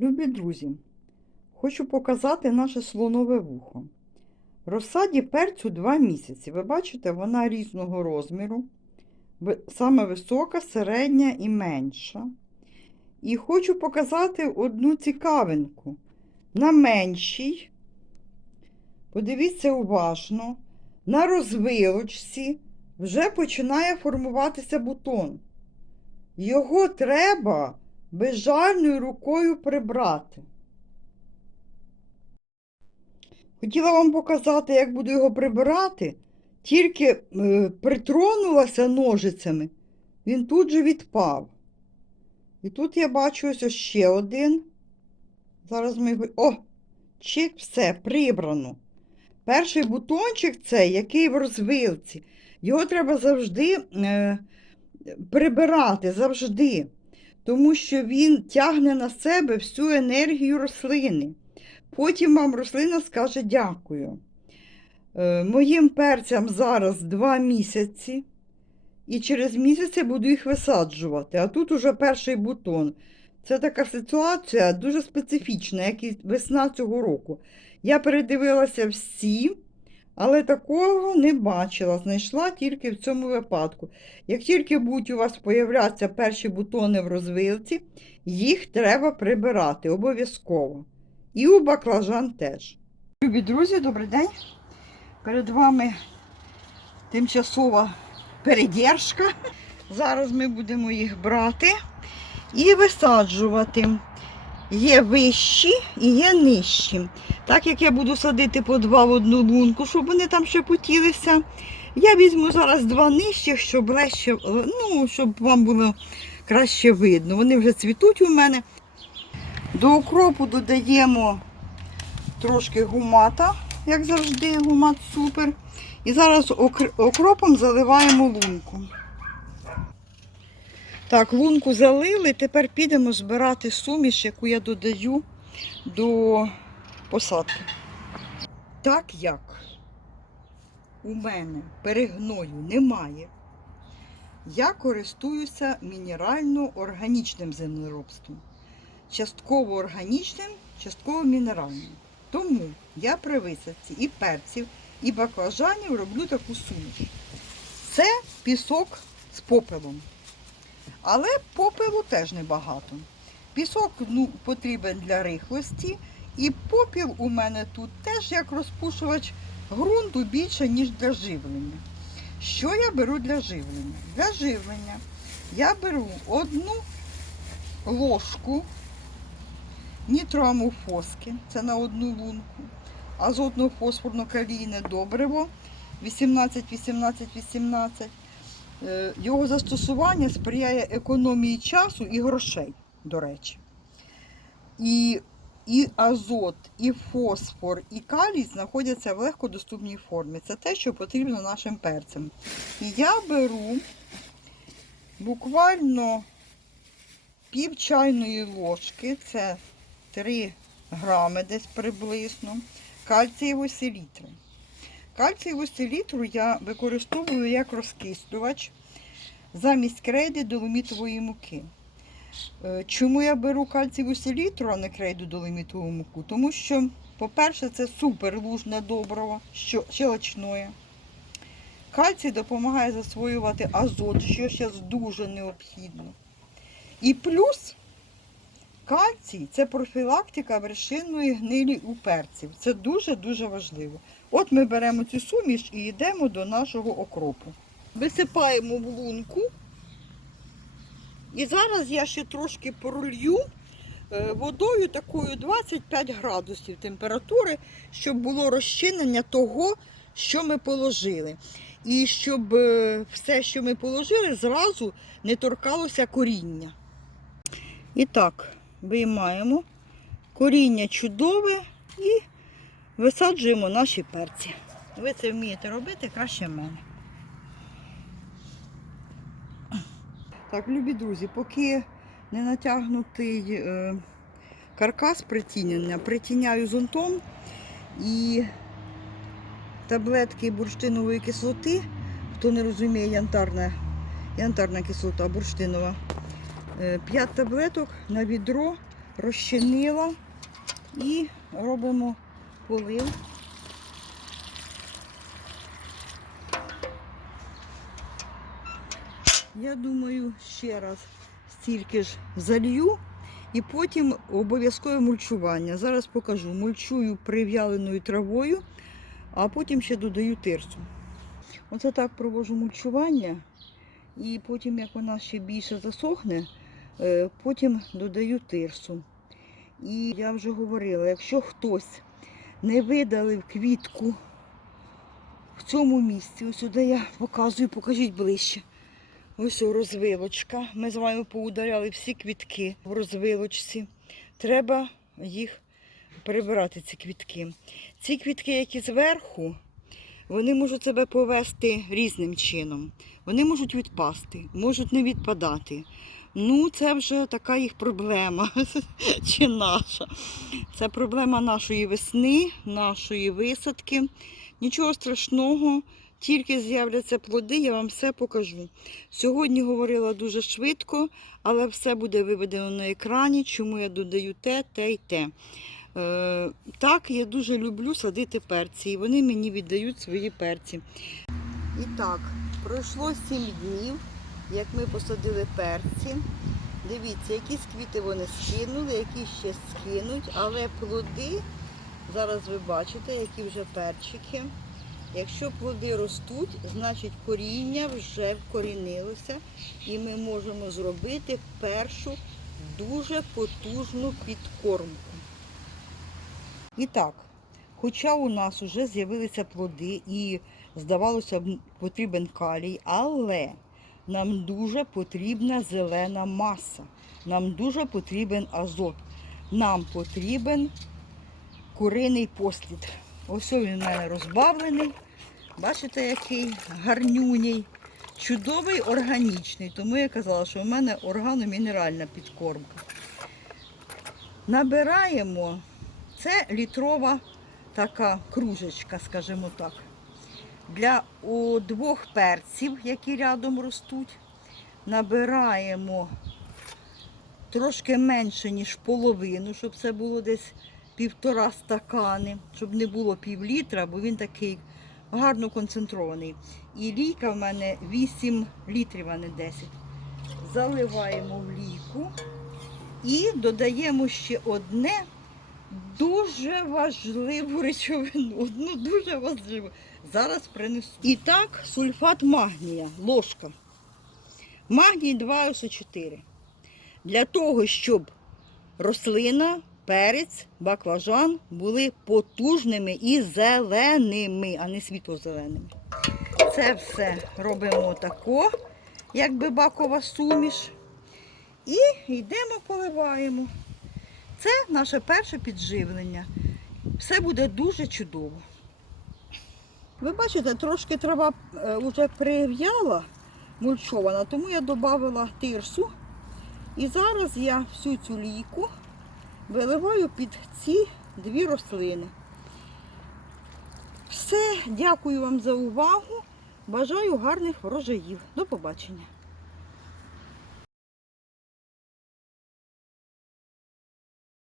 Любі друзі, хочу показати наше слонове вухо. Розсаді перцю 2 місяці. Ви бачите, вона різного розміру, саме висока, середня і менша. І хочу показати одну цікавинку. На меншій, подивіться уважно, на розвилочці вже починає формуватися бутон. Його треба безжальною рукою прибрати. Хотіла вам показати, як буду його прибирати, тільки е, притронулася ножицями, він тут же відпав. І тут я бачу ось ще один. Зараз ми. О! Чик, все, прибрано. Перший бутончик цей, який в розвилці, його треба завжди е, прибирати, завжди тому що він тягне на себе всю енергію рослини. Потім вам рослина скаже дякую. Е, Моїм перцям зараз 2 місяці, і через місяць я буду їх висаджувати. А тут уже перший бутон. Це така ситуація дуже специфічна, як і весна цього року. Я передивилася всі, але такого не бачила. Знайшла тільки в цьому випадку. Як тільки будуть у вас появлятися перші бутони в розвилці, їх треба прибирати обов'язково. І у баклажан теж. Любі друзі, добрий день. Перед вами тимчасова передержка. Зараз ми будемо їх брати і висаджувати. Є вищі і є нижчі. Так як я буду садити по два в одну лунку, щоб вони там ще потілися, я візьму зараз два нижчих, щоб легше, ну, щоб вам було краще видно. Вони вже цвітуть у мене. До укропу додаємо трошки гумата, як завжди, гумат супер. І зараз окропом заливаємо лунку. Так, лунку залили, тепер підемо збирати суміш, яку я додаю до посадки. Так як у мене перегною немає, я користуюся мінерально-органічним землеробством. Частково органічним, частково мінеральним. Тому я при висадці і перців, і баклажанів роблю таку суміш. Це пісок з попелом. Але попелу теж небагато. Пісок ну, потрібен для рихлості, і попіл у мене тут теж як розпушувач ґрунту більше, ніж для живлення. Що я беру для живлення? Для живлення я беру одну ложку нітроамофоски, це на одну лунку, азотно-фосфорно-калійне добриво 18-18-18. Е, Його застосування сприяє економії часу і грошей, до речі. І, і азот, і фосфор, і калій знаходяться в легкодоступній формі. Це те, що потрібно нашим перцям. І я беру буквально пів чайної ложки, це 3 грами десь приблизно, кальцієвої селітри. Кальцієву селітру я використовую як розкислювач замість крейди доломітової муки. Е, Чому я беру кальцієву селітру, а не крейду доломітову муку? Тому що, по-перше, це суперлужне добриво, щелочне. Кальцій допомагає засвоювати азот, що зараз дуже необхідно. І плюс кальцій це профілактика вершинної гнилі у перців. Це дуже-дуже важливо. От ми беремо цю суміш і йдемо до нашого окропу. Висипаємо в лунку. І зараз я ще трошки пролью е, водою такою 25 градусів температури, щоб було розчинення того, що ми положили. І щоб е, все, що ми положили, зразу не торкалося коріння. І так, виймаємо коріння чудове і висаджуємо наші перці. Ви це вмієте робити краще мене. Так, любі друзі, поки не натягнутий е, каркас притінення, притіняю зонтом і таблетки бурштинової кислоти, хто не розуміє, янтарна, янтарна кислота бурштинова. 5 таблеток на відро розчинила і робимо полив. Я думаю, ще раз стільки ж залью і потім обов'язкове мульчування. Зараз покажу. Мульчую прив'яленою травою, а потім ще додаю тирсу. Оце так провожу мульчування. І потім, як вона ще більше засохне, е, потім додаю тирсу. І я вже говорила, якщо хтось не видалив квітку в цьому місці, ось сюди я показую, покажіть ближче. Ось о, розвилочка. Ми з вами поударяли всі квітки в розвилочці. Треба їх перебирати, ці квітки. Ці квітки, які зверху, вони можуть себе повести різним чином. Вони можуть відпасти, можуть не відпадати. Ну, це вже така їх проблема, чи наша. Це проблема нашої весни, нашої висадки. Нічого страшного, тільки з'являться плоди, я вам все покажу. Сьогодні говорила дуже швидко, але все буде виведено на екрані, чому я додаю те, те і те. Е, так, я дуже люблю садити перці, і вони мені віддають свої перці. І так, пройшло 7 днів, як ми посадили перці. Дивіться, якісь квіти вони скинули, які ще скинуть, але плоди, зараз ви бачите, які вже перчики. Якщо плоди ростуть, значить коріння вже вкорінилося і ми можемо зробити першу дуже потужну підкормку. І так, хоча у нас вже з'явилися плоди і, здавалося б, потрібен калій, але нам дуже потрібна зелена маса, нам дуже потрібен азот, нам потрібен куриний послід. Ось він у мене розбавлений. Бачите, який гарнюній. Чудовий органічний, тому я казала, що у мене органомінеральна підкормка. Набираємо, це літрова така кружечка, скажімо так. Для двох перців, які рядом ростуть, набираємо трошки менше, ніж половину, щоб це було десь півтора стакани, щоб не було пів літра, бо він такий гарно концентрований. І лійка в мене 8 літрів, а не 10. Заливаємо в лійку і додаємо ще одне дуже важливу речовину. Одну дуже важливу. Зараз принесу. І так, сульфат магнія, ложка. Магній 2СО4. Для того, щоб рослина, перець, баклажан були потужними і зеленими, а не світло-зеленими. Це все робимо тако, якби бакова суміш. І йдемо, поливаємо. Це наше перше підживлення. Все буде дуже чудово. Ви бачите, трошки трава вже прив'яла, мульчована, тому я додала тирсу. І зараз я всю цю лійку виливаю під ці дві рослини. Все, дякую вам за увагу. Бажаю гарних врожаїв. До побачення.